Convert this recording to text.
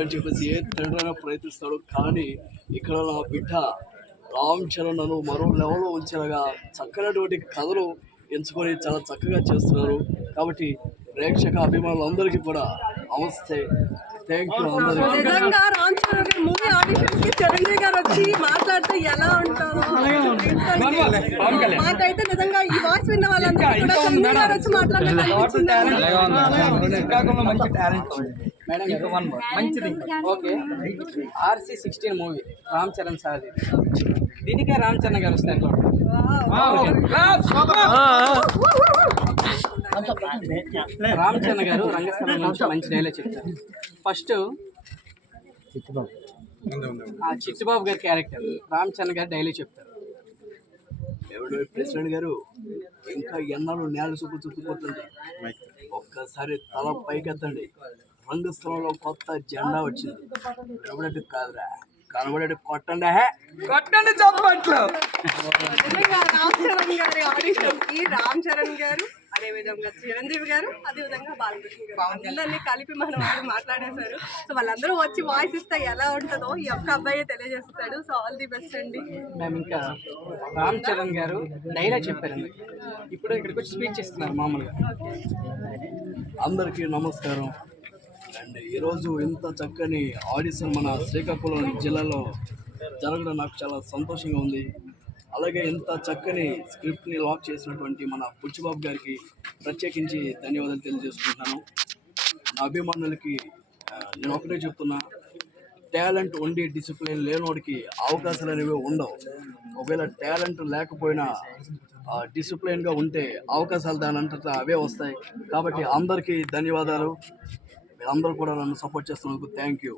అని చెప్పేసి ఏ తండ్రైనా ప్రయత్నిస్తాడు. కానీ ఇక్కడ నా బిడ్డ రామ్ చరణ్ నన్ను మరో లెవెల్లో ఉంచేలాగా చక్కనటువంటి కథలు ఎంచుకొని చాలా చక్కగా చేస్తున్నారు. కాబట్టి ప్రేక్షక అభిమానులందరికీ కూడా నమస్తే, థ్యాంక్ యూ అందరికీ. నిజంగా రామ్ చరణ్ గారి మూవీ ఆడిషన్స్ కి చిరంజీవి గారు వచ్చి మాట్లాడితే ఎలా ఉంటారో మాకైతే నిజంగా ఈ వాయిస్ విన్న వాళ్ళందరూ కూడా చిరంజీవి గారు వచ్చి మంచిది. Okay, RC16 movie Ram Charan sir, దీనికే రామ్ చరణ్ గారు వస్తారు. రామ్ చరణ్ గారు రంగస్థలం నుంచి మంచి డైలాగ్ చెప్తారు. ఫస్ట్ చిట్టుబాబు గారి క్యారెక్టర్ రామ్ చరణ్ గారు డైలాగ్ చెప్తారు. ఎవడో ప్రెసిడెంట్ గారు ఇంకా ఎన్నాళ్ళు నేల చూపు చుట్టుకుంటుంది, ఒక్కసారి తల పైకెత్తండి, రంగస్థలంలో కొత్త జెండా వచ్చింది. ఎవడటి కాదురా, కనబడేటి కొట్టండి, కొట్టండి చప్పట్లు. రామ్ చరణ్ గారి ఆడిషన్ కి రామ్ చరణ్ గారు, అదే విధంగా చిరంజీవి గారు, అదే విధంగా బాలకృష్ణ గారు అందరినీ కలిపి మన వాళ్ళు మాట్లాడేశారు. సో వాళ్ళందరూ వచ్చి వాయిస్ ఇస్తే ఎలా ఉంటుందో ఈ ఒక్క అబ్బాయి తెలియజేస్తాడు. సో ఆల్ ది బెస్ట్ అండి. మేము ఇంకా రామ్ చరణ్ గారు డైలాగ్ చెప్పారు, ఇప్పుడు ఇక్కడికి వచ్చి స్పీచ్ ఇస్తున్నారు మామూలుగా. అందరికీ నమస్కారం అండ్ ఈరోజు ఇంత చక్కని ఆడిషన్ మన శ్రీకాకుళం జిల్లాలో జరగడం నాకు చాలా సంతోషంగా ఉంది. అలాగే ఇంత చక్కని స్క్రిప్ట్ని లాక్ చేసినటువంటి మన పుచ్చిబాబు గారికి ప్రత్యేకించి ధన్యవాదాలు తెలియజేసుకుంటున్నాను. నా అభిమానులకి నేను ఒకటే చెప్తున్నా, టాలెంట్ ఉండి డిసిప్లిన్ లేనోడికి అవకాశాలు అనేవి ఉండవు. ఒకవేళ టాలెంట్ లేకపోయినా డిసిప్లిన్గా ఉంటే అవకాశాలు దాని అంతటా అవే వస్తాయి. కాబట్టి అందరికీ ధన్యవాదాలు. మీరందరూ కూడా నన్ను సపోర్ట్ చేస్తున్నందుకు థ్యాంక్ యూ.